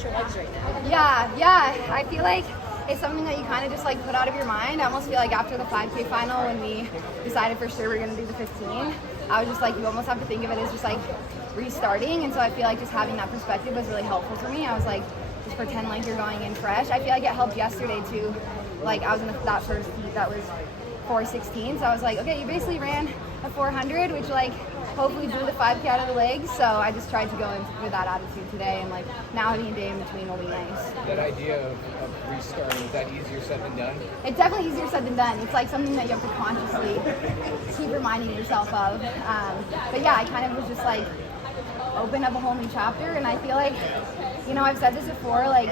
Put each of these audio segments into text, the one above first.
push your legs right now. Yeah. I feel like it's something that you kind of just like put out of your mind. I almost feel like after the 5K final, when we decided for sure we were going to do the 15, I was just like, you almost have to think of it as just like restarting. And so I feel like just having that perspective was really helpful for me. I was like, just pretend like you're going in fresh. I feel like it helped yesterday too. Like I was in that first heat that was 4:16, so I was like, okay, you basically ran a 400, which like hopefully blew the 5K out of the legs. So I just tried to go in with that attitude today, and like now having a day in between will be nice. That idea of restarting, is that easier said than done? It's definitely easier said than done. It's like something that you have to consciously keep reminding yourself of. But yeah, I kind of was just like open up a whole new chapter, and I feel like, you know, I've said this before, like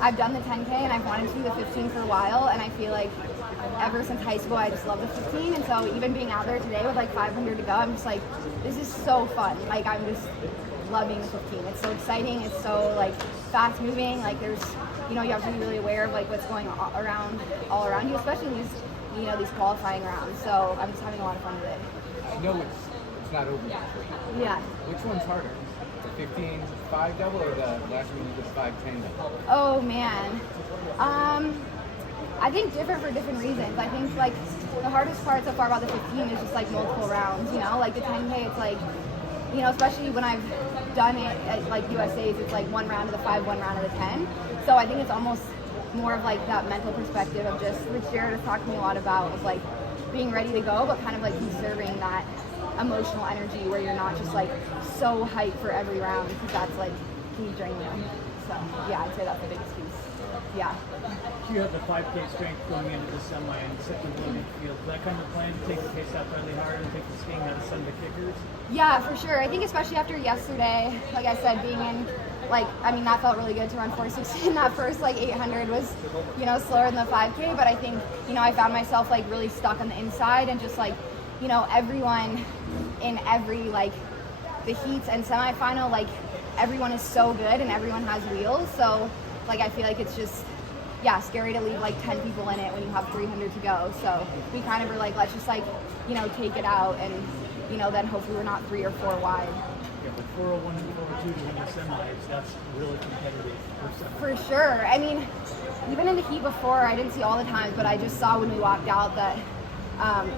I've done the 10K and I've wanted to do the 15 for a while, and I feel like ever since high school I just love the 15, and so even being out there today with like 500 to go, I'm just like, this is so fun. Like I'm just loving the 15. It's so exciting, it's so like fast moving, like there's, you know, you have to be really aware of like what's going all around you, especially in these, you know, these qualifying rounds. So I'm just having a lot of fun with it. I know it's not over yet for you. Yeah. Which one's harder? The 15-5 double or the last one you did 5-10 double? Oh man. I think different for different reasons. I think like the hardest part so far about the 15 is just like multiple rounds, you know, like the 10K, it's like, you know, especially when I've done it at like USA's, it's like one round of the 5, one round of the 10. So I think it's almost more of like that mental perspective of just, which Jared has talked to me a lot about, of like being ready to go, but kind of like conserving that emotional energy where you're not just like so hyped for every round, because that's like, can you drain you? So yeah, I'd say that's the biggest piece. Yeah. You have the 5K strength going into the semi and second loading field. Is that kind of plan to take the pace out really hard and take the skiing out of some of the kickers? Yeah, for sure. I think especially after yesterday, like I said, being in, like, I mean, that felt really good to run 4:16. That first like 800 was, you know, slower than the 5K, but I think, you know, I found myself like really stuck on the inside, and just like, you know, everyone in every like the heats and semifinal, like everyone is so good and everyone has wheels. So like I feel like it's just, yeah, scary to leave like 10 people in it when you have 300 to go. So we kind of were like, let's just like, you know, take it out, and, you know, then hopefully we're not 3 or 4 wide. Yeah, but 401 and 402 to win the semis, that's really competitive for sure. I mean, even in the heat before, I didn't see all the times, but I just saw when we walked out that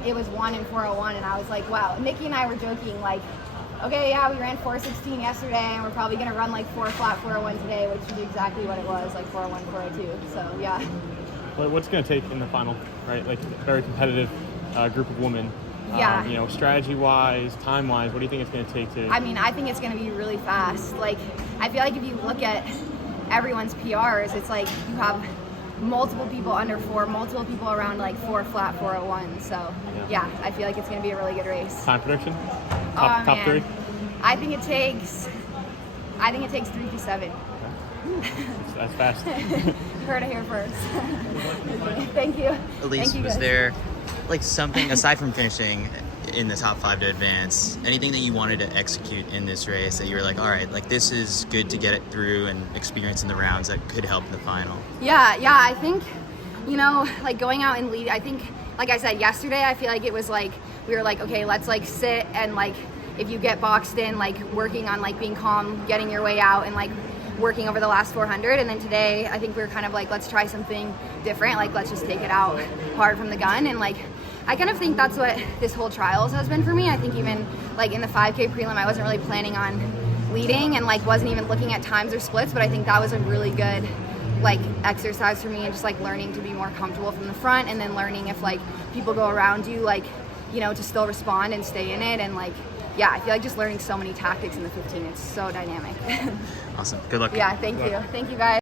it was 1 and 401, and I was like, wow. Nikki and I were joking, like, okay, yeah, we ran 4:16 yesterday, and we're probably going to run like 4 flat 401 today, which is exactly what it was, like 401, 402. So, yeah. Well, what's going to take in the final, right? Like, a very competitive group of women. Yeah. You know, strategy-wise, time-wise, what do you think it's going to take to... I mean, I think it's going to be really fast. Like, I feel like if you look at everyone's PRs, it's like you have multiple people under 4, multiple people around like 4 flat 401. So, yeah, I feel like it's going to be a really good race. Time prediction? Top 3? I think it takes 3:57. That's fast. Heard it here first. Thank you. Elise, Thank you, was guys. there like something aside from finishing in the top 5 to advance, anything that you wanted to execute in this race that you were like, all right, like this is good to get it through and experience in the rounds that could help in the final? Yeah, I think, you know, like going out and lead, I think, like I said yesterday, I feel like it was like, we were like, okay, let's like sit and like, if you get boxed in, like working on like being calm, getting your way out, and like working over the last 400. And then today, I think we were kind of like, let's try something different. Like, let's just take it out hard from the gun. And like, I kind of think that's what this whole trials has been for me. I think even like in the 5K prelim, I wasn't really planning on leading and like wasn't even looking at times or splits, but I think that was a really good like exercise for me, and just like learning to be more comfortable from the front, and then learning if like people go around you, like, you know, to still respond and stay in it. And like, yeah, I feel like just learning so many tactics in the 15, it's so dynamic. Awesome. Good luck. Yeah, thank you. Thank you guys.